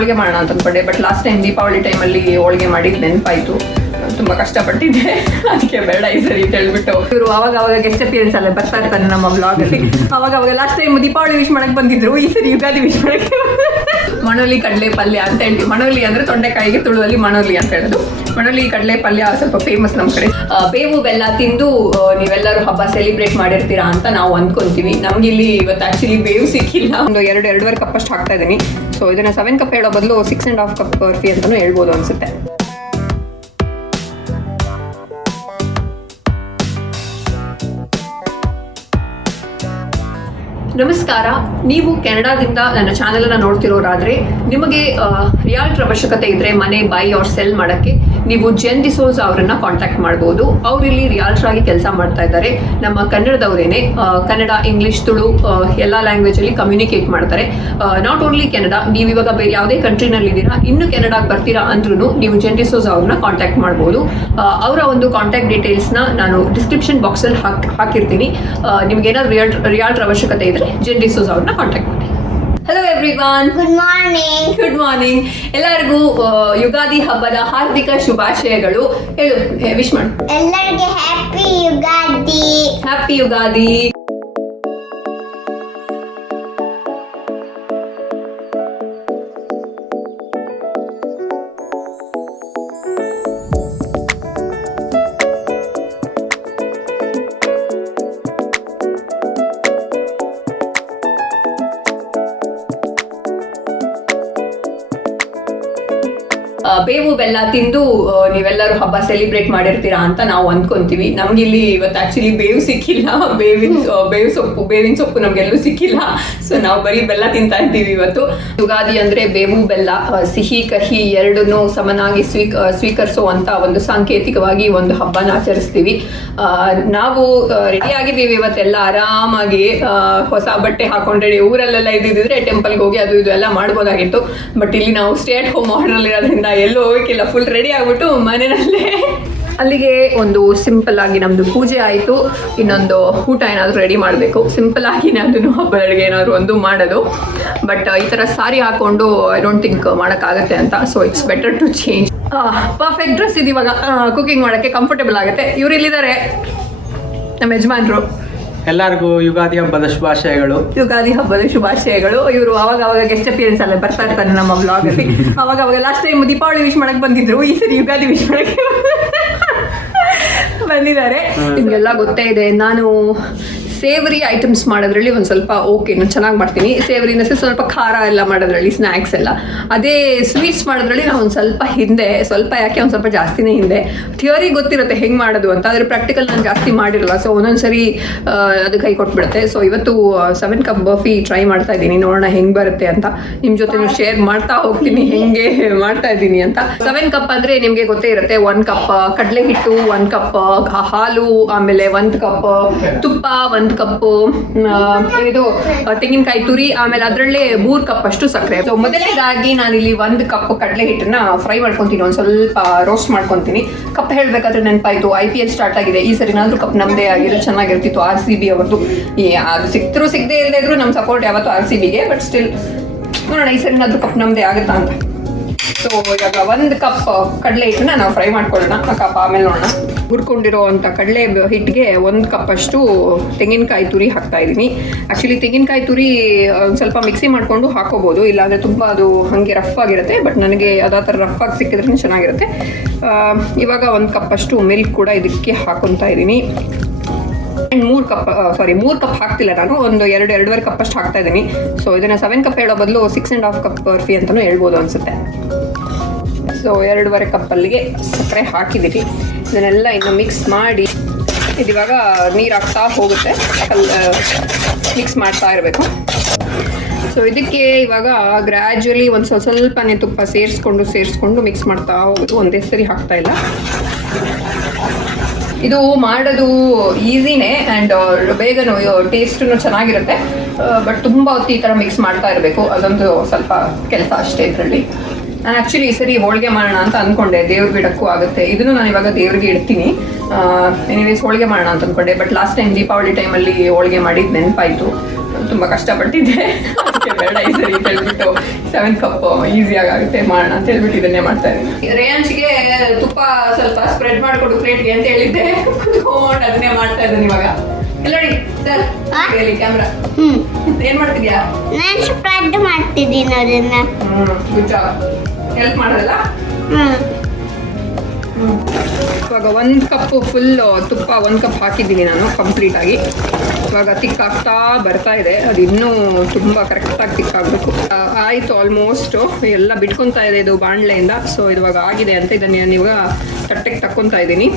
ಹೋಳಿಗೆ ಮಾಡೋಣ ಅಂತ ಅಂದ್ಕೊಂಡೆ. ಬಟ್ ಲಾಸ್ಟ್ ಟೈಮ್ ದೀಪಾವಳಿ ಟೈಮಲ್ಲಿ ಹೋಳಿಗೆ ಮಾಡಿದ್ದು ನೆನಪಾಯಿತು. ತುಂಬ ಕಷ್ಟಪಟ್ಟಿದ್ದೆ, ಅದಕ್ಕೆ ಬೇಡ ಈ ಸರಿ ಅಂತ ಹೇಳ್ಬಿಟ್ಟು ಇವರು ಅವಾಗ ಗೆಸ್ಟ್ ಅಪಿಯರೆನ್ಸ್ ಅಲ್ಲೇ ಬರ್ತಾ ಇರ್ತಾನೆ ನಮ್ಮ ಬ್ಲಾಗಲ್ಲಿ. ಅವಾಗ ಲಾಸ್ಟ್ ಟೈಮ್ ದೀಪಾವಳಿ ವಿಶ್ ಮಾಡಕ್ಕೆ ಬಂದಿದ್ರು, ಈ ಸರಿ ಯುಗಾದಿ ವಿಶ್ ಮಾಡಕ್ಕೆ ಮಣೋಲಿ ಕಡಲೆ ಪಲ್ಯ ಅಂತ ಹೇಳ್ತೀವಿ. ಮಣೋಲಿ ಅಂದರೆ ತೊಂಡೆಕಾಯಿಗೆ ತುಳುವಲ್ಲಿ ಮಣೋಲಿ ಅಂತ ಹೇಳೋದು. ಮಣೋಲಿ ಕಡಲೆ ಪಲ್ಯ ಸ್ವಲ್ಪ ಫೇಮಸ್ ನಮ್ಮ ಕಡೆ. ಬೇವು ಬೆಲ್ಲ ತಿಂದು ನೀವೆಲ್ಲರೂ ಹಬ್ಬ ಸೆಲಿಬ್ರೇಟ್ ಮಾಡಿರ್ತೀರಾ ಅಂತ ನಾವು ಅಂದ್ಕೊಂತೀವಿ. ನಮ್ಗಿಲ್ಲಿ ಇವತ್ತು ಆ್ಯಕ್ಚುಲಿ ಬೇವು ಸಿಕ್ಕಿಲ್ಲ. ಒಂದು 2.5 ಕಪ್ ಅಷ್ಟು ಹಾಕ್ತಾ ಇದ್ದೀನಿ. ಸೊ ಇದನ್ನು 7 ಕಪ್ ಹೇಳೋ ಬದಲು 6.5 ಕಪ್ ಬರ್ಫಿ ಅಂತಲೂ ಹೇಳ್ಬೋದು ಅನಿಸುತ್ತೆ. ನಮಸ್ಕಾರ. ನೀವು ಕೆನಡಾದಿಂದ ನನ್ನ ಚಾನೆಲನ್ನು ನೋಡ್ತಿರೋರಾದರೆ ನಿಮಗೆ ರಿಯಾಲ್ಟರ್ ಅವಶ್ಯಕತೆ ಇದ್ದರೆ ಮನೆ ಬೈ ಆರ್ ಸೆಲ್ ಮಾಡೋಕ್ಕೆ ನೀವು ಜೆನ್ ಡಿಸೋಜ್ ಅವರನ್ನು ಕಾಂಟ್ಯಾಕ್ಟ್ ಮಾಡ್ಬೋದು. ಅವರು ಇಲ್ಲಿ ರಿಯಾಲ್ಟರ್ ಆಗಿ ಕೆಲಸ ಮಾಡ್ತಾ ಇದ್ದಾರೆ. ನಮ್ಮ ಕನ್ನಡದವರೇನೆ. ಕನ್ನಡ, ಇಂಗ್ಲೀಷ್, ತುಳು ಎಲ್ಲ ಲ್ಯಾಂಗ್ವೇಜಲ್ಲಿ ಕಮ್ಯುನಿಕೇಟ್ ಮಾಡ್ತಾರೆ. ನಾಟ್ ಓನ್ಲಿ ಕೆನಡಾ, ನೀವು ಇವಾಗ ಬೇರೆ ಯಾವುದೇ ಕಂಟ್ರಿನಲ್ಲಿದ್ದೀರಾ, ಇನ್ನು ಕೆನಡಾಗೆ ಬರ್ತೀರಾ ಅಂದ್ರೂ ನೀವು ಜೆನ್ ಡಿಸೋಜ್ ಅವ್ರನ್ನ ಕಾಂಟ್ಯಾಕ್ಟ್ ಮಾಡ್ಬೋದು. ಅವರ ಒಂದು ಕಾಂಟ್ಯಾಕ್ಟ್ ಡೀಟೇಲ್ಸ್ನ ನಾನು ಡಿಸ್ಕ್ರಿಪ್ಷನ್ ಬಾಕ್ಸಲ್ಲಿ ಹಾಕಿರ್ತೀನಿ. ನಿಮ್ಗೇನಾದ್ರು ರಿಯಾಲ್ಟರ್ ಅವಶ್ಯಕತೆ ಇದ್ದರೆ ಜೆನ್ ಡಿಸೋಜ್ ಅವ್ರನ್ನ ಕಾಂಟ್ಯಾಕ್ಟ್ ಮಾಡಿ. Hello everyone, good morning. ಎಲ್ಲರಿಗೂ ಯುಗಾದಿ ಹಬ್ಬದ ಹಾರ್ದಿಕ ಶುಭಾಶಯಗಳು. ಹೇಳು, ವಿಶ್ ಮಾಡು ಎಲ್ಲರಿಗೆ. ಹ್ಯಾಪಿ ಯುಗಾದಿ. ಹ್ಯಾಪಿ ಯುಗಾದಿ. ಬೇವು ಬೆಲ್ಲ ತಿಂದು ನೀವೆಲ್ಲರೂ ಹಬ್ಬ ಸೆಲಿಬ್ರೇಟ್ ಮಾಡಿರ್ತೀರಾ ಅಂತ ನಾವು ಅಂದ್ಕೊಂತೀವಿ. ನಮ್ಗಿಲ್ಲಿ ಇವತ್ತು ಆ್ಯಕ್ಚುಲಿ ಬೇವು ಸಿಕ್ಕಿಲ್ಲ. ಬೇವಿನ ಸೊಪ್ಪು ನಮ್ಗೆಲ್ಲೂ ಸಿಕ್ಕಿಲ್ಲ. ಸೊ ನಾವು ಬರೀ ಬೆಲ್ಲ ತಿಂತಾ ಇದ್ದೀವಿ ಇವತ್ತು. ಯುಗಾದಿ ಅಂದರೆ ಬೇವು ಬೆಲ್ಲ, ಸಿಹಿ ಕಹಿ ಎರಡನ್ನೂ ಸಮನಾಗಿ ಸ್ವೀಕರಿಸುವಂಥ ಒಂದು ಸಾಂಕೇತಿಕವಾಗಿ ಒಂದು ಹಬ್ಬನ ಆಚರಿಸ್ತೀವಿ. ನಾವು ರೆಡಿ ಆಗಿದ್ದೀವಿ ಇವತ್ತೆಲ್ಲ ಆರಾಮಾಗಿ. ಹೊಸ ಬಟ್ಟೆ ಹಾಕೊಂಡು ರೆಡಿ. ಊರಲ್ಲೆಲ್ಲ ಇದ್ದಿದ್ರೆ ಟೆಂಪಲ್ಗೆ ಹೋಗಿ ಅದು ಇದು ಎಲ್ಲ ಮಾಡ್ಬೋದಾಗಿತ್ತು. ಬಟ್ ಇಲ್ಲಿ ನಾವು ಸ್ಟೇ ಅಟ್ ಹೋಮ್ ಆರ್ಡರ್ ಇರೋದ್ರಿಂದ ಎಲ್ಲೂ ಹೋಗಕ್ಕಿಲ್ಲ. ಫುಲ್ ರೆಡಿ ಆಗ್ಬಿಟ್ಟು ಮನೆಯಲ್ಲೇ. ಅಲ್ಲಿಗೆ ಒಂದು ಸಿಂಪಲ್ ಆಗಿ ನಮ್ಮದು ಪೂಜೆ ಆಯಿತು. ಇನ್ನೊಂದು ಊಟ ಏನಾದರೂ ರೆಡಿ ಮಾಡಬೇಕು. ಸಿಂಪಲ್ ಆಗಿನೇ ಅದನ್ನು ಹಬ್ಬದ ಅಡುಗೆ ಏನಾದರೂ ಒಂದು ಮಾಡೋದು. ಬಟ್ ಈ ಥರ ಸಾರಿ ಹಾಕ್ಕೊಂಡು ಐ ಡೋಂಟ್ ಥಿಂಕ್ ಮಾಡೋಕ್ಕಾಗತ್ತೆ ಅಂತ. So it's better to change. Perfect dress ಇದು ಇವಾಗ ಕುಕಿಂಗ್ ಮಾಡೋಕ್ಕೆ ಕಂಫರ್ಟೇಬಲ್ ಆಗುತ್ತೆ. ಇವ್ರು ಇಲ್ಲಿದ್ದಾರೆ, ನಮ್ಮ ಯಜಮಾನ್ರು. ಎಲ್ಲರಿಗೂ ಯುಗಾದಿ ಹಬ್ಬದ ಶುಭಾಶಯಗಳು. ಯುಗಾದಿ ಹಬ್ಬದ ಶುಭಾಶಯಗಳು. ಇವರು ಅವಾಗ ಗೆಸ್ಟ್ ಅಪಿಯರೆನ್ಸ್ ಅಲ್ಲೇ ಬರ್ತಾ ಇರ್ತಾನೆ ನಮ್ಮ ಬ್ಲಾಗಲ್ಲಿ. ಅವಾಗ ಲಾಸ್ಟ್ ಟೈಮ್ ದೀಪಾವಳಿ ವಿಶ್ ಮಾಡಕ್ಕೆ ಬಂದಿದ್ರು, ಈ ಸರಿ ಯುಗಾದಿ ವಿಶ್ ಮಾಡಕ್ಕೆ ಬಂದಿದ್ದಾರೆ. ನಿಮಗೆಲ್ಲ ಗೊತ್ತೇ ಇದೆ, ನಾನು ಸೇವರಿ ಐಟಮ್ಸ್ ಮಾಡೋದ್ರಲ್ಲಿ ಒಂದು ಸ್ವಲ್ಪ ನಾನು ಚೆನ್ನಾಗಿ ಮಾಡ್ತೀನಿ. ಸೇವರಿನ ಸ್ವಲ್ಪ ಖಾರ ಎಲ್ಲ ಮಾಡೋದ್ರಲ್ಲಿ, ಸ್ನ್ಯಾಕ್ಸ್ ಎಲ್ಲ. ಅದೇ ಸ್ವೀಟ್ಸ್ ಮಾಡೋದ್ರಲ್ಲಿ ನಾವು ಒಂದು ಸ್ವಲ್ಪ ಹಿಂದೆ, ಸ್ವಲ್ಪ ಯಾಕೆ ಒಂದು ಸ್ವಲ್ಪ ಜಾಸ್ತಿನೇ ಹಿಂದೆ. ಥಿಯರಿ ಗೊತ್ತಿರುತ್ತೆ ಹೆಂಗೆ ಮಾಡೋದು ಅಂತ, ಆದರೆ ಪ್ರಾಕ್ಟಿಕಲ್ ನಾನು ಜಾಸ್ತಿ ಮಾಡಿರಲ್ಲ. ಸೊ ಒಂದೊಂದ್ಸರಿ ಅದು ಕೈ ಕೊಟ್ಬಿಡುತ್ತೆ. ಸೊ ಇವತ್ತು 7 ಕಪ್ ಬರ್ಫಿ ಟ್ರೈ ಮಾಡ್ತಾ ಇದ್ದೀನಿ, ನೋಡೋಣ ಹೆಂಗೆ ಬರುತ್ತೆ ಅಂತ. ನಿಮ್ಮ ಜೊತೆ ಶೇರ್ ಮಾಡ್ತಾ ಹೋಗ್ತೀನಿ ಹೆಂಗೆ ಮಾಡ್ತಾ ಇದ್ದೀನಿ ಅಂತ. 7 ಕಪ್ ಅಂದರೆ ನಿಮಗೆ ಗೊತ್ತೇ ಇರುತ್ತೆ. 1 ಕಪ್ ಕಡಲೆ ಹಿಟ್ಟು, 1 ಕಪ್ ಹಾಲು, ಆಮೇಲೆ 1 ಕಪ್ ತುಪ್ಪ, 1 ಕಪ್ ಇದು ತೆಂಗಿನಕಾಯಿ ತುರಿ, ಆಮೇಲೆ ಅದರಲ್ಲೇ 3 ಕಪ್ ಅಷ್ಟು ಸಕ್ಕರೆ. ಸೊ ಮೊದಲನೇದಾಗಿ ನಾನಿಲ್ಲಿ 1 ಕಪ್ ಕಡಲೆ ಹಿಟ್ಟನ್ನ ಫ್ರೈ ಮಾಡ್ಕೊತೀನಿ, ಒಂದು ಸ್ವಲ್ಪ ರೋಸ್ಟ್ ಮಾಡ್ಕೊತೀನಿ. ಕಪ್ ಹೇಳಬೇಕಾದ್ರೆ ನೆನಪಾಯಿತು, IPL ಸ್ಟಾರ್ಟ್ ಆಗಿದೆ. ಈ ಸರಿನಾದ್ರೂ ಕಪ್ ನಮ್ಮದೇ ಆಗಿರೋ ಚೆನ್ನಾಗಿರ್ತಿತ್ತು. RCB ಅವತ್ತು. ಅದು ಸಿಗದೇ ಇಲ್ಲದೇ ಇದ್ರು ನಮ್ಮ ಸಪೋರ್ಟ್ ಯಾವತ್ತು RCBಗೆ. ಬಟ್ ಸ್ಟಿಲ್ ನೋಡೋಣ ಈ ಸರಿನಾದ್ರೂ ಕಪ್ ನಮ್ಮದೇ ಆಗುತ್ತಾ ಅಂತ. ಸೊ ಇವಾಗ 1 ಕಪ್ ಕಡಲೆ ಹಿಟ್ಟನ್ನ ನಾವು ಫ್ರೈ ಮಾಡ್ಕೊಳ್ಳೋಣ. ಆ ಕಪ್ ಆಮೇಲೆ ನೋಡೋಣ. ಹುರ್ಕೊಂಡಿರೋ ಅಂಥ ಕಡಲೆ ಹಿಟ್ಟಿಗೆ 1 ಕಪ್ ಅಷ್ಟು ತೆಂಗಿನಕಾಯಿ ತುರಿ ಹಾಕ್ತಾ ಇದ್ದೀನಿ. ಆ್ಯಕ್ಚುಲಿ ತೆಂಗಿನಕಾಯಿ ತುರಿ ಸ್ವಲ್ಪ ಮಿಕ್ಸಿ ಮಾಡಿಕೊಂಡು ಹಾಕೋಬೋದು, ಇಲ್ಲಾಂದರೆ ತುಂಬ ಅದು ಹಾಗೆ ರಫ್ ಆಗಿರುತ್ತೆ. ಬಟ್ ನನಗೆ ಅದೇ ಥರ ರಫ್ ಆಗಿ ಸಿಕ್ಕಿದ್ರೂ ಚೆನ್ನಾಗಿರುತ್ತೆ. ಇವಾಗ 1 ಕಪ್ ಅಷ್ಟು ಮಿಲ್ಕ್ ಕೂಡ ಇದಕ್ಕೆ ಹಾಕೊತಾ ಇದ್ದೀನಿ. 3 ಕಪ್ ಹಾಕ್ತಿಲ್ಲ ನಾನು, ಒಂದು 2.5 ಕಪ್ ಅಷ್ಟು ಹಾಕ್ತಾ ಇದ್ದೀನಿ. ಸೊ ಇದನ್ನು 7 ಕಪ್ ಹೇಳೋ ಬದಲು 6.5 ಕಪ್ ಬರ್ಫಿ ಅಂತಲೂ ಹೇಳ್ಬೋದು ಅನಿಸುತ್ತೆ. ಸೊ 2.5 ಕಪ್ಪಲ್ಲಿಗೆ ಸಕ್ಕರೆ ಹಾಕಿದ್ದೀವಿ. ಇದನ್ನೆಲ್ಲ ಇನ್ನು ಮಿಕ್ಸ್ ಮಾಡಿ, ಇದಿವಾಗ ನೀರು ಹಾಕ್ತಾ ಹೋಗುತ್ತೆ, ಮಿಕ್ಸ್ ಮಾಡ್ತಾ ಇರಬೇಕು. ಸೊ ಇದಕ್ಕೆ ಇವಾಗ ಗ್ರ್ಯಾಜುವಲಿ ಒಂದು ಸ್ವಲ್ಪನೇ ತುಪ್ಪ ಸೇರಿಸ್ಕೊಂಡು ಮಿಕ್ಸ್ ಮಾಡ್ತಾ ಹೋಗೋದು. ಒಂದೇ ಸರಿ ಹಾಕ್ತಾ ಇಲ್ಲ. ಇದು ಮಾಡೋದು ಈಸಿನೇ ಆ್ಯಂಡ್ ಬೇಗನೂ ಟೇಸ್ಟೂ ಚೆನ್ನಾಗಿರುತ್ತೆ. ಬಟ್ ತುಂಬ ಹೊತ್ತು ಈ ಥರ ಮಿಕ್ಸ್ ಮಾಡ್ತಾ ಇರಬೇಕು, ಅದೊಂದು ಸ್ವಲ್ಪ ಕೆಲಸ ಅಷ್ಟೇ ಇದರಲ್ಲಿ. ನಾನು ಆ್ಯಕ್ಚುಲಿ ಈ ಸರಿ ಹೋಳಿಗೆ ಮಾಡೋಣ ಅಂತ ಅಂದ್ಕೊಂಡೆ, ದೇವ್ರಿಗೆ ಇಡಕ್ಕೂ ಆಗುತ್ತೆ. ಇದನ್ನು ನಾನು ಇವಾಗ ದೇವ್ರಿಗೆ ಇಡ್ತೀನಿ. ಎನಿವೇಸ್ ಹೋಳಿಗೆ ಮಾಡೋಣ ಅಂತ ಅಂದ್ಕೊಂಡೆ. ಬಟ್ ಲಾಸ್ಟ್ ಟೈಮ್ ದೀಪಾವಳಿ ಟೈಮಲ್ಲಿ ಹೋಳಿಗೆ ಮಾಡಿದ್ದು ನೆನಪಾಯಿತು. ತುಂಬ ಕಷ್ಟಪಟ್ಟಿದ್ದೆ. ಅದಕ್ಕೆ ಬೇಡ ಈ ಸರಿ ಅಂತ ಹೇಳ್ಬಿಟ್ಟು 7 ಕಪ್ ಈಸಿಯಾಗಿ ಆಗುತ್ತೆ ಮಾಡೋಣ ಅಂತ ಹೇಳ್ಬಿಟ್ಟು ಇದನ್ನೇ ಮಾಡ್ತಾ ಇದ್ದೀನಿ. ರೇಯಾನ್ಸ್ಗೆ ತುಪ್ಪ ಸ್ವಲ್ಪ ಸ್ಪ್ರೆಡ್ ಮಾಡಿಕೊಡು ಪ್ಲೇಟ್ಗೆ ಅಂತ ಹೇಳಿದ್ದೆ. ಕುತ್ಕೊಂಡು ಅದನ್ನೇ ಮಾಡ್ತಾ ಇದ್ದೀನಿ ಇವಾಗ. ಎಲ್ಲ ನೋಡಿ ಸರ್ ಹೇಳಿ ಕ್ಯಾಮ್ರಾ ಏನ್ ಮಾಡ್ತಿದ್ಯಾ? ನಾನು ಸ್ಪ್ರೆಡ್ ಮಾಡ್ತಿದ್ದೀನಿ ಅದನ್ನ. Good job. ಹೆಲ್ಪ್ ಮಾಡೋದಲ್ಲ. ಇವಾಗ 1 ಕಪ್ ಫುಲ್ ತುಪ್ಪ 1 ಕಪ್ ಹಾಕಿದ್ದೀನಿ ನಾನು ಕಂಪ್ಲೀಟ್ ಆಗಿ. ಇವಾಗ ತಿಕ್ಕಾಗ್ತಾ ಬರ್ತಾ ಇದೆ. ಅದು ಇನ್ನೂ ತುಂಬ ಕರೆಕ್ಟಾಗಿ ತಿಕ್ಕಾಗಬೇಕು. ಆಯಿತು ಆಲ್ಮೋಸ್ಟ್ ಎಲ್ಲ ಬಿಟ್ಕೊತಾ ಇದೆ ಇದು ಬಾಣಲೆಯಿಂದ. ಸೊ ಇವಾಗ ಆಗಿದೆ ಅಂತ ಇದನ್ನು ನಾನು ಇವಾಗ ತಟ್ಟೆಗೆ ತಕ್ಕೊತಾ ಇದ್ದೀನಿ.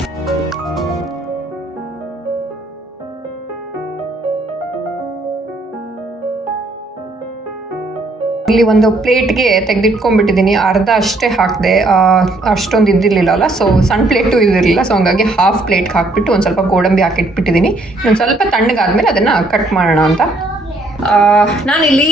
ಇಲ್ಲಿ ಒಂದು ಪ್ಲೇಟ್ಗೆ ತೆಗೆದಿಟ್ಕೊಂಡ್ಬಿಟ್ಟಿದ್ದೀನಿ. ಅರ್ಧ ಅಷ್ಟೇ ಹಾಕಿದೆ, ಅಷ್ಟೊಂದು ಇದ್ದಿರಲಿಲ್ಲ. ಸೊ ಸಣ್ಣ ಪ್ಲೇಟು ಇದಿರಲಿಲ್ಲ. ಸೊ ಹಂಗಾಗಿ ಹಾಫ್ ಪ್ಲೇಟ್ಗೆ ಹಾಕ್ಬಿಟ್ಟು ಒಂದು ಸ್ವಲ್ಪ ಗೋಡಂಬಿ ಹಾಕಿಟ್ಬಿಟ್ಟಿದ್ದೀನಿ. ಇನ್ನೊಂದು ಸ್ವಲ್ಪ ತಣ್ಣಗಾದ್ಮೇಲೆ ಅದನ್ನು ಕಟ್ ಮಾಡೋಣ ಅಂತ. ನಾನಿಲ್ಲಿ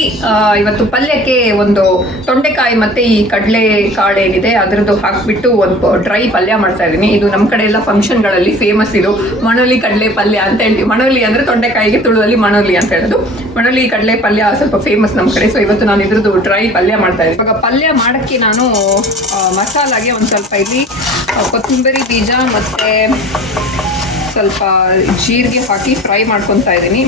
ಇವತ್ತು ಪಲ್ಯಕ್ಕೆ ಒಂದು ತೊಂಡೆಕಾಯಿ ಮತ್ತು ಈ ಕಡಲೆ ಕಾಳು ಏನಿದೆ ಅದರದ್ದು ಹಾಕಿಬಿಟ್ಟು ಒಂದು ಡ್ರೈ ಪಲ್ಯ ಮಾಡ್ತಾ ಇದ್ದೀನಿ. ಇದು ನಮ್ಮ ಕಡೆ ಎಲ್ಲ ಫಂಕ್ಷನ್ಗಳಲ್ಲಿ ಫೇಮಸ್. ಇದು ಮಣೋಲಿ ಕಡಲೆ ಪಲ್ಯ ಅಂತ ಹೇಳ್ತೀವಿ. ಮಣೋಲಿ ಅಂದರೆ ತೊಂಡೆಕಾಯಿಗೆ ತುಳುವಲ್ಲಿ ಮಣೋಲಿ ಅಂತ ಹೇಳೋದು. ಮಣೋಲಿ ಕಡಲೆ ಪಲ್ಯ ಸ್ವಲ್ಪ ಫೇಮಸ್ ನಮ್ಮ ಕಡೆ. ಸೊ ಇವತ್ತು ನಾನು ಇದ್ರದ್ದು ಡ್ರೈ ಪಲ್ಯ ಮಾಡ್ತಾ ಇದ್ದೀನಿ. ಇವಾಗ ಪಲ್ಯ ಮಾಡೋಕ್ಕೆ ನಾನು ಮಸಾಲಾಗೆ ಒಂದು ಸ್ವಲ್ಪ ಇಲ್ಲಿ ಕೊತ್ತಂಬರಿ ಬೀಜ ಮತ್ತು ಸ್ವಲ್ಪ ಜೀರಿಗೆ ಹಾಕಿ ಫ್ರೈ ಮಾಡ್ಕೊತಾ ಇದ್ದೀನಿ.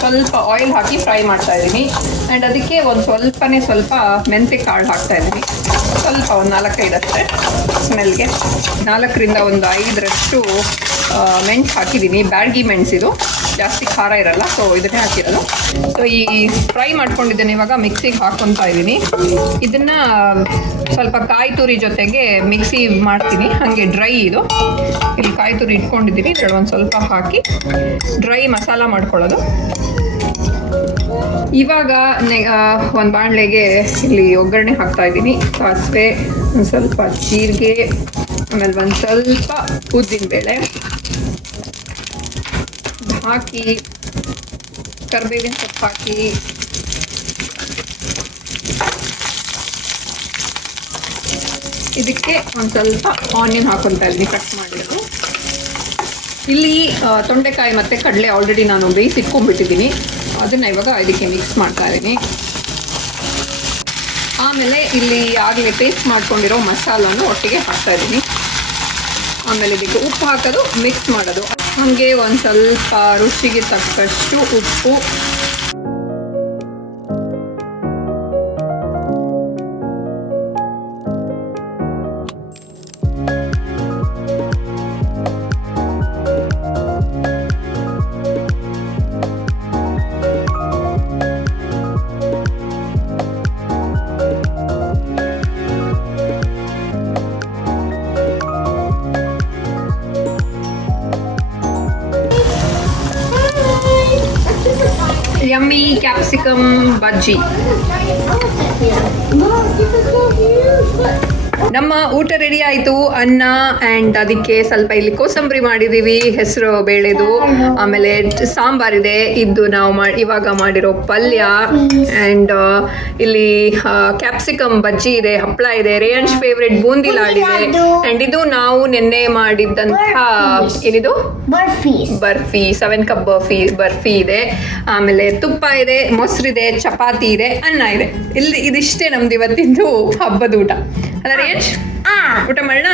ಸ್ವಲ್ಪ ಆಯಿಲ್ ಹಾಕಿ ಫ್ರೈ ಮಾಡ್ತಾ ಇದ್ದೀನಿ. ಆ್ಯಂಡ್ ಅದಕ್ಕೆ ಒಂದು ಸ್ವಲ್ಪ ಮೆಂತ್ಯ ಕಾಳು ಹಾಕ್ತಾ ಇದ್ದೀನಿ. ಸ್ವಲ್ಪ ಒಂದು 4-5 ಅಷ್ಟೇ ಸ್ಮೆಲ್ಗೆ. 4ರಿಂದ ಒಂದು 5ರಷ್ಟು ಮೆಣಸು ಹಾಕಿದ್ದೀನಿ. ಬ್ಯಾಡಗಿ ಮೆಣಸಿದು, ಜಾಸ್ತಿ ಖಾರ ಇರಲ್ಲ. ಸೊ ಇದನ್ನೇ ಹಾಕಿರೋದು. ಸೊ ಈ ಫ್ರೈ ಮಾಡ್ಕೊಂಡಿದ್ದೇನೆ ಇವಾಗ ಮಿಕ್ಸಿಗೆ ಹಾಕ್ಕೊತಾ ಇದ್ದೀನಿ. ಇದನ್ನು ಸ್ವಲ್ಪ ಕಾಯಿ ತುರಿ ಜೊತೆಗೆ ಮಿಕ್ಸಿ ಮಾಡ್ತೀನಿ. ಹಾಗೆ ಡ್ರೈ ಇದು ಇಲ್ಲಿ ಕಾಯಿ ತುರಿ ಇಟ್ಕೊಂಡಿದ್ದೀನಿ. ಇದರಲ್ಲಿ ಒಂದು ಸ್ವಲ್ಪ ಹಾಕಿ ಡ್ರೈ ಮಸಾಲ ಮಾಡ್ಕೊಳ್ಳೋದು. ಇವಾಗ ಒಂದು ಬಾಣಲೆಗೆ ಇಲ್ಲಿ ಒಗ್ಗರಣೆ ಹಾಕ್ತಾ ಇದ್ದೀನಿ. ಸಾಸಿವೆ, ಒಂದು ಸ್ವಲ್ಪ ಜೀರಿಗೆ, ಆಮೇಲೆ ಒಂದು ಸ್ವಲ್ಪ ಉದ್ದಿನಬೇಳೆ ಹಾಕಿ, ಕರಿಬೇವಿನ ಸೊಪ್ಪು ಹಾಕಿ, ಇದಕ್ಕೆ ಒಂದು ಸ್ವಲ್ಪ ಆನಿಯನ್ ಹಾಕೊತಾ ಇದ್ದೀನಿ ಕಟ್ ಮಾಡಿರೋದು. ಇಲ್ಲಿ ತೊಂಡೆಕಾಯಿ ಮತ್ತು ಕಡಲೆ ಆಲ್ರೆಡಿ ನಾನು ಬೇಯಿಸಿಟ್ಕೊಂಡ್ಬಿಟ್ಟಿದ್ದೀನಿ. ಅದನ್ನು ಇವಾಗ ಇದಕ್ಕೆ ಮಿಕ್ಸ್ ಮಾಡ್ತಾ ಇದ್ದೀನಿ. ಆಮೇಲೆ ಇಲ್ಲಿ ಆಗಲೇ ಪೇಸ್ಟ್ ಮಾಡ್ಕೊಂಡಿರೋ ಮಸಾಲನ್ನು ಒಟ್ಟಿಗೆ ಹಾಕ್ತಾ ಇದ್ದೀನಿ. ಆಮೇಲೆ ಇದಕ್ಕೆ ಉಪ್ಪು ಹಾಕೋದು, ಮಿಕ್ಸ್ ಮಾಡೋದು. ಹಾಗೆ ಒಂದು ಸ್ವಲ್ಪ ರುಚಿಗೆ ತಕ್ಕಷ್ಟು ಉಪ್ಪು, ಯಮ್ಮಿ ಕ್ಯಾಪ್ಸಿಕಮ್ ಬಜ್ಜಿ. ನಮ್ಮ ಊಟ ರೆಡಿ ಆಯಿತು. ಅನ್ನ ಆ್ಯಂಡ್ ಅದಕ್ಕೆ ಸ್ವಲ್ಪ ಇಲ್ಲಿ ಕೋಸಂಬರಿ ಮಾಡಿದ್ದೀವಿ, ಹೆಸರು ಬೇಳೆದು. ಆಮೇಲೆ ಸಾಂಬಾರಿದೆ. ಇದು ನಾವು ಇವಾಗ ಮಾಡಿರೋ ಪಲ್ಯ. ಆ್ಯಂಡ್ ಇಲ್ಲಿ ಕ್ಯಾಪ್ಸಿಕಮ್ ಬಜ್ಜಿ ಇದೆ, ಹಪ್ಪಳ ಇದೆ, ರೇಯನ್ಸ್ ಫೇವ್ರೆಟ್ ಬೂಂದಿ ಲಾಡಿದೆ. ಆ್ಯಂಡ್ ಇದು ನಾವು ನಿನ್ನೆ ಮಾಡಿದ್ದಂತಹ ಏನಿದು ಬರ್ಫಿ 7 ಕಪ್ ಬರ್ಫಿ ಇದೆ. ಆಮೇಲೆ ತುಪ್ಪ ಇದೆ, ಮೊಸರಿದೆ, ಚಪಾತಿ ಇದೆ, ಅನ್ನ ಇದೆ. ಇಲ್ಲಿ ಇದಿಷ್ಟೇ ನಮ್ದು ಇವತ್ತಿಂದು ಹಬ್ಬದ ಊಟ ಅಲ್ಲ ರೇಯನ್ಸ್? ಊಟ ಮಾಡೋಣ.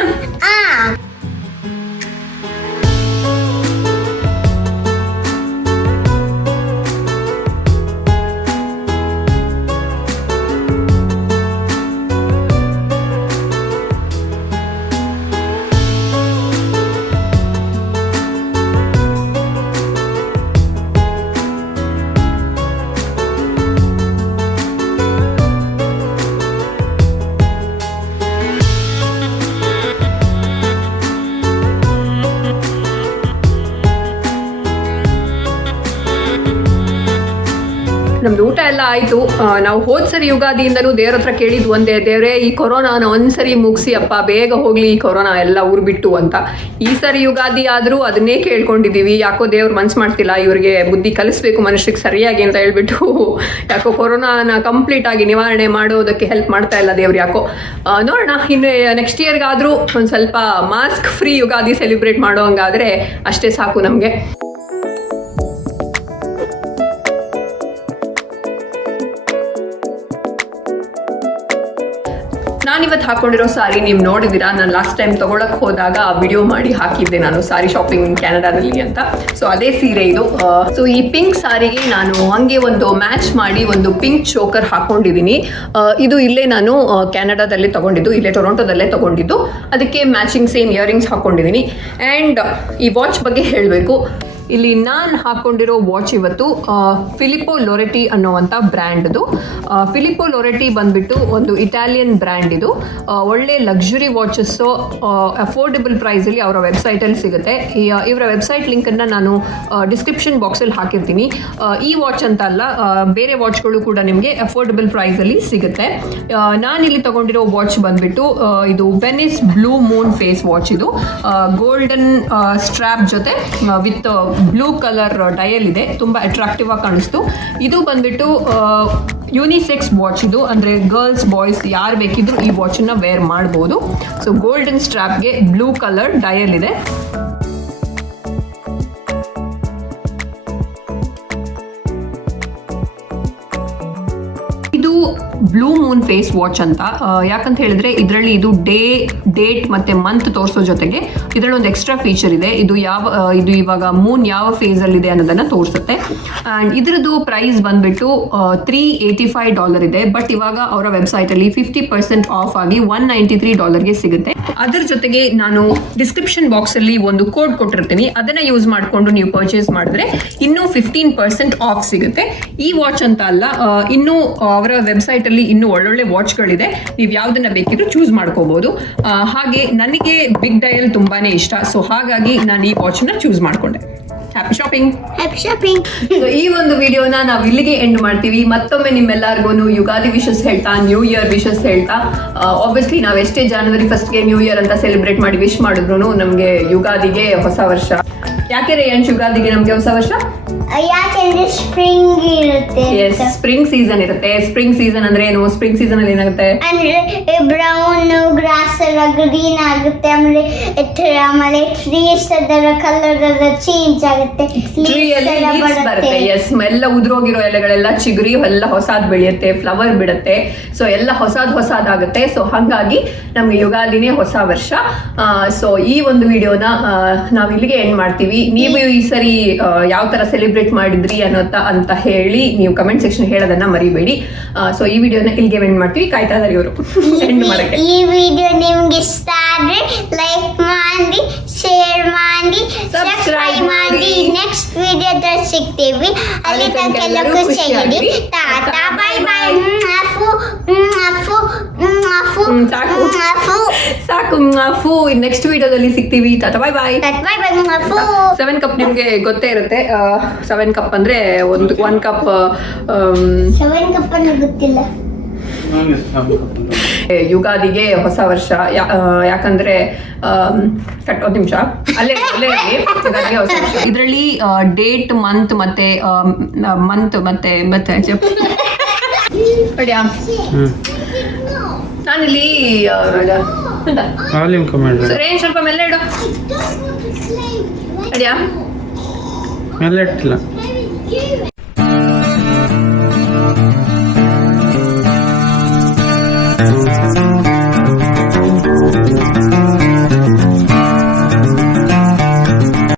ನಮ್ದು ಊಟ ಎಲ್ಲ ಆಯಿತು. ನಾವು ಹೋದ ಸರಿ ಯುಗಾದಿಯಿಂದನೂ ದೇವ್ರ ಹತ್ರ ಕೇಳಿದ್ದು ಒಂದೇ, ದೇವರೇ ಈ ಕೊರೋನಾನ ಒಂದ್ಸರಿ ಮುಗಿಸಿ ಅಪ್ಪ, ಬೇಗ ಹೋಗ್ಲಿ ಈ ಕೊರೋನಾ ಎಲ್ಲ ಊರು ಬಿಟ್ಟು ಅಂತ. ಈ ಸರಿ ಯುಗಾದಿ ಆದರೂ ಅದನ್ನೇ ಕೇಳ್ಕೊಂಡಿದ್ದೀವಿ. ಯಾಕೋ ದೇವ್ರು ಮನ್ಸು ಮಾಡ್ತಿಲ್ಲ, ಇವ್ರಿಗೆ ಬುದ್ಧಿ ಕಲಿಸ್ಬೇಕು ಮನುಷ್ಯರಿಗೆ ಸರಿಯಾಗಿ ಅಂತ ಹೇಳ್ಬಿಟ್ಟು. ಯಾಕೋ ಕೊರೋನಾನ ಕಂಪ್ಲೀಟ್ ಆಗಿ ನಿವಾರಣೆ ಮಾಡೋದಕ್ಕೆ ಹೆಲ್ಪ್ ಮಾಡ್ತಾ ಇಲ್ಲ ದೇವ್ರು ಯಾಕೋ. ನೋಡೋಣ, ಇನ್ನು ನೆಕ್ಸ್ಟ್ ಇಯರ್ಗಾದರೂ ಒಂದು ಸ್ವಲ್ಪ ಮಾಸ್ಕ್ ಫ್ರೀ ಯುಗಾದಿ ಸೆಲೆಬ್ರೇಟ್ ಮಾಡೋ ಹಂಗಾದರೆ ಅಷ್ಟೇ ಸಾಕು ನಮಗೆ. ನಾನಿವತ್ತು ಹಾಕೊಂಡಿರೋ ಸಾರಿ ನೀವು ನೋಡಿದ್ದೀರಾ. ನಾನು ಲಾಸ್ಟ್ ಟೈಮ್ ತೊಗೊಳಕ್ಕೆ ಹೋದಾಗ ವಿಡಿಯೋ ಮಾಡಿ ಹಾಕಿದ್ದೆ ನಾನು ಸಾರಿ ಶಾಪಿಂಗ್ ಕ್ಯಾನಡಾದಲ್ಲಿ ಅಂತ. ಸೊ ಅದೇ ಸೀರೆ ಇದು. ಸೊ ಈ ಪಿಂಕ್ ಸಾರಿಗೆ ನಾನು ಹಂಗೆ ಒಂದು ಮ್ಯಾಚ್ ಮಾಡಿ ಒಂದು ಪಿಂಕ್ ಚೋಕರ್ ಹಾಕೊಂಡಿದ್ದೀನಿ. ಇದು ಇಲ್ಲೇ ನಾನು ಕ್ಯಾನಡಾದಲ್ಲೇ ತೊಗೊಂಡಿದ್ದು, ಇಲ್ಲೇ ಟೊರೊಂಟೊದಲ್ಲೇ ತೊಗೊಂಡಿದ್ದು. ಅದಕ್ಕೆ ಮ್ಯಾಚಿಂಗ್ ಸೇಮ್ ಇಯರಿಂಗ್ಸ್ ಹಾಕೊಂಡಿದ್ದೀನಿ. ಆ್ಯಂಡ್ ಈ ವಾಚ್ ಬಗ್ಗೆ ಹೇಳಬೇಕು. ಇಲ್ಲಿ ನಾನು ಹಾಕ್ಕೊಂಡಿರೋ ವಾಚ್ ಇವತ್ತು ಫಿಲಿಪೋ ಲೊರೆಟಿ ಅನ್ನೋವಂಥ ಬ್ರ್ಯಾಂಡ್ದು. ಫಿಲಿಪೋ ಲೊರೆಟಿ ಬಂದ್ಬಿಟ್ಟು ಒಂದು ಇಟಾಲಿಯನ್ ಬ್ರ್ಯಾಂಡ್ ಇದು. ಒಳ್ಳೆ ಲಕ್ಸುರಿ ವಾಚಸ್ಸು ಅಫೋರ್ಡೆಬಲ್ ಪ್ರೈಸಲ್ಲಿ ಅವರ ವೆಬ್ಸೈಟಲ್ಲಿ ಸಿಗುತ್ತೆ. ಇವರ ವೆಬ್ಸೈಟ್ ಲಿಂಕನ್ನು ನಾನು ಡಿಸ್ಕ್ರಿಪ್ಷನ್ ಬಾಕ್ಸಲ್ಲಿ ಹಾಕಿರ್ತೀನಿ. ಈ ವಾಚ್ ಅಂತ ಅಲ್ಲ, ಬೇರೆ ವಾಚ್ಗಳು ಕೂಡ ನಿಮಗೆ ಅಫೋರ್ಡೆಬಲ್ ಪ್ರೈಸಲ್ಲಿ ಸಿಗುತ್ತೆ. ನಾನಿಲ್ಲಿ ತೊಗೊಂಡಿರೋ ವಾಚ್ ಬಂದ್ಬಿಟ್ಟು ಇದು Venice blue moon face watch. ಇದು ಗೋಲ್ಡನ್ ಸ್ಟ್ರ್ಯಾಪ್ ಜೊತೆ ವಿತ್ ಬ್ಲೂ ಕಲರ್ ಡಯಲ್ ಇದೆ. ತುಂಬ ಅಟ್ರಾಕ್ಟಿವ್ ಆಗಿ ಕಾಣಿಸ್ತು. ಇದು ಬಂದ್ಬಿಟ್ಟು ಯೂನಿಸೆಕ್ಸ್ ವಾಚ್. ಇದು ಅಂದರೆ ಗರ್ಲ್ಸ್ ಬಾಯ್ಸ್ ಯಾರು ಬೇಕಿದ್ರು ಈ ವಾಚನ್ನು ವೇರ್ ಮಾಡ್ಬೋದು. ಸೊ ಗೋಲ್ಡನ್ ಸ್ಟ್ರಾಪ್ಗೆ ಬ್ಲೂ ಕಲರ್ ಡಯಲ್ ಇದೆ. ಇದು ಬ್ಲೂ ಮೂನ್ ಫೇಸ್ ವಾಚ್ ಅಂತ. ಯಾಕಂತ ಹೇಳಿದ್ರೆ ಇದರಲ್ಲಿ ಇದು ಡೇಟ್ ಮತ್ತೆ ಮಂತ್ ತೋರಿಸೋ ಜೊತೆಗೆ ಇದರಲ್ಲಿ ಒಂದು ಎಕ್ಸ್ಟ್ರಾ ಫೀಚರ್ ಇದೆ. ಇದು ಇವಾಗ ಮೂನ್ ಯಾವ ಫೇಸ್ ಅಲ್ಲಿ ಇದೆ ಅನ್ನೋದನ್ನ ತೋರಿಸುತ್ತೆ. ಅಂಡ್ ಇದ್ರದ್ದು ಪ್ರೈಸ್ ಬಂದ್ಬಿಟ್ಟು $385 ಇದೆ. ಬಟ್ ಇವಾಗ ಅವರ ವೆಬ್ಸೈಟ್ ಅಲ್ಲಿ 50% ಆಫ್ ಆಗಿ $193 ಸಿಗುತ್ತೆ. ಅದರ ಜೊತೆಗೆ ನಾನು ಡಿಸ್ಕ್ರಿಪ್ಷನ್ ಬಾಕ್ಸ್ ಅಲ್ಲಿ ಒಂದು ಕೋಡ್ ಕೊಟ್ಟಿರ್ತೀನಿ. ಅದನ್ನ ಯೂಸ್ ಮಾಡಿಕೊಂಡು ನೀವು ಪರ್ಚೇಸ್ ಮಾಡಿದ್ರೆ ಇನ್ನೂ 15% ಆಫ್ ಸಿಗುತ್ತೆ. ಈ ವಾಚ್ ಅಂತ ಅಲ್ಲ, ಇನ್ನೂ ಅವರ ವೆಬ್ಸೈಟ್ ಅಲ್ಲಿ ಇನ್ನೂ ಒಳ್ಳೊಳ್ಳೆ ವಾಚ್ಗಳಿದೆ. ನೀವು ಯಾವ್ದನ್ನ ಬೇಕಿದ್ರು ಚೂಸ್ ಮಾಡ್ಕೋಬಹುದು. ಹಾಗೆ ನನಗೆ ಬಿಗ್ ಡಯಲ್ ತುಂಬಾನೇ ಇಷ್ಟ. ಸೊ ಹಾಗಾಗಿ ನಾನು ಈ ವಾಚ್ನ ಚೂಸ್ ಮಾಡ್ಕೊಂಡೆ. Happy shopping. Happy shopping. ಈ ಒಂದು ವಿಡಿಯೋನ ನಾವು ಇಲ್ಲಿಗೆ ಎಂಡ್ ಮಾಡ್ತೀವಿ. ಮತ್ತೊಮ್ಮೆ ನಿಮ್ಮೆಲ್ಲರಿಗೂ ಯುಗಾದಿ ವಿಶಸ್ ಹೇಳ್ತಾ, ನ್ಯೂ ಇಯರ್ ವಿಶಸ್ ಹೇಳ್ತಾ, ಆಬ್ವಿಯಸ್ಲಿ ನಾವು ಎಷ್ಟೇ January 1st ನ್ಯೂ ಇಯರ್ ಅಂತ ಸೆಲೆಬ್ರೇಟ್ ಮಾಡಿ ವಿಶ್ ಮಾಡಿದ್ರು ನಮಗೆ ಯುಗಾದಿಗೆ ಹೊಸ ವರ್ಷ. ಯಾಕೆ ರೇಯನ್ ಯುಗಾದಿಗೆ ನಮಗೆ ಹೊಸ ವರ್ಷ? ಯಾಕೆಂದ್ರೆ ಸ್ಪ್ರಿಂಗ್ ಇರುತ್ತೆ. ಸ್ಪ್ರಿಂಗ್ ಸೀಸನ್ ಇರುತ್ತೆ. ಸ್ಪ್ರಿಂಗ್ ಸೀಸನ್ ಅಂದ್ರೆ ಏನು? ಸ್ಪ್ರಿಂಗ್ ಸೀಸನ್ ಅಲ್ಲಿ ಏನಾಗುತ್ತೆ ಅಂದ್ರೆ ಬ್ರೌನ್ ಗ್ರಾಸ್ ಎಲ್ಲ ಗ್ರೀನ್ ಆಗುತ್ತೆ. ಆಮೇಲೆ ಟ್ರೀಸ್ ಅದರ ಕಲರ್ ಎಲ್ಲ ಚೇಂಜ್ ಆಗುತ್ತೆ. ಬರುತ್ತೆ. ಎಸ್, ಎಲ್ಲ ಉದುರೋಗಿರೋ ಎಲೆಗಳೆಲ್ಲ ಚಿಗುರಿ ಎಲ್ಲ ಹೊಸಾದ್ ಬೆಳೆಯುತ್ತೆ, ಫ್ಲವರ್ ಬಿಡುತ್ತೆ. ಸೊ ಎಲ್ಲ ಹೊಸಾದಾಗುತ್ತೆ. ಸೊ ಹಾಗಾಗಿ ನಮ್ಗೆ ಯುಗಾದಿನೇ ಹೊಸ ವರ್ಷ. ಸೊ ಈ ಒಂದು ವಿಡಿಯೋನ ನಾವು ಇಲ್ಲಿಗೆ ಎಂಡ್ ಮಾಡ್ತೀವಿ. ನೀವು ಈ ಸರಿ ಯಾವ ತರ ಸೆಲೆಬ್ರೇಟ್ ಮಾಡಿದ್ರಿ ಅಂತ ಹೇಳಿ ನೀವು ಕಮೆಂಟ್ ಸೆಕ್ಷನ್ ಹೇಳೋದನ್ನ ಮರಿಬೇಡಿ. ಸೊ ಈ ವಿಡಿಯೋನ ಇಲ್ಲಿಗೆ ಎಂಡ್ ಮಾಡ್ತೀವಿ. ಕಾಯ್ತಾ ಇದಾರೆ ಇವರು ಎಂಡ್ ಮಾಡಕ್ಕೆ. ಈ ವಿಡಿಯೋ ನಿಮ್ಗೆ ಇಷ್ಟ ಆದ್ರೆ ಲೈಕ್ ಮಾಡಿ, ಶೇರ್ ಮಾಡಿ, ಸಬ್ಸ್ಕ್ರೈಬ್ ಮಾಡಿ. ನೆಕ್ಸ್ಟ್ ವಿಡಿಯೋದಲ್ಲಿ ಸಿಗ್ತೀವಿ. ಅಲ್ಲಿ ತನಕ ಎಲ್ಲ ಖುಷಿಯಾಗಿರಿ. Tata bye bye. ಸಾಕು. ನೆಕ್ಸ್ಟ್ ವಿಡಿಯೋದಲ್ಲಿ ಸಿಗ್ತೀವಿ. Tata bye bye. 7 ಕಪ್ ನಿಮ್ಗೆ ಗೊತ್ತೇ ಇರುತ್ತೆ. 7 ಕಪ್ ಅಂದ್ರೆ ಒನ್ ಕಪ್ 7 ಕಪ್ ಅನ್ನೋ ಗೊತ್ತಿಲ್ಲ. ಯುಗಾದಿಗೆ ಹೊಸ ವರ್ಷ. ಯಾಕಂದ್ರೆ ಒಂದು ನಿಮಿಷ ಅಲ್ಲೇ ಯುಗಾದಿಗೆ ಹೊಸ ವರ್ಷ. ಇದರಲ್ಲಿ ಡೇಟ್ ಮಂತ್ ಮತ್ತೆ ನಾನಿಲ್ಲಿ ಸ್ವಲ್ಪ ಮೆಲ್ಲ ಇಡು. ಅಡಿಯಾ ಮೇಲೆ ಇಟ್ಟಿಲ್ಲ.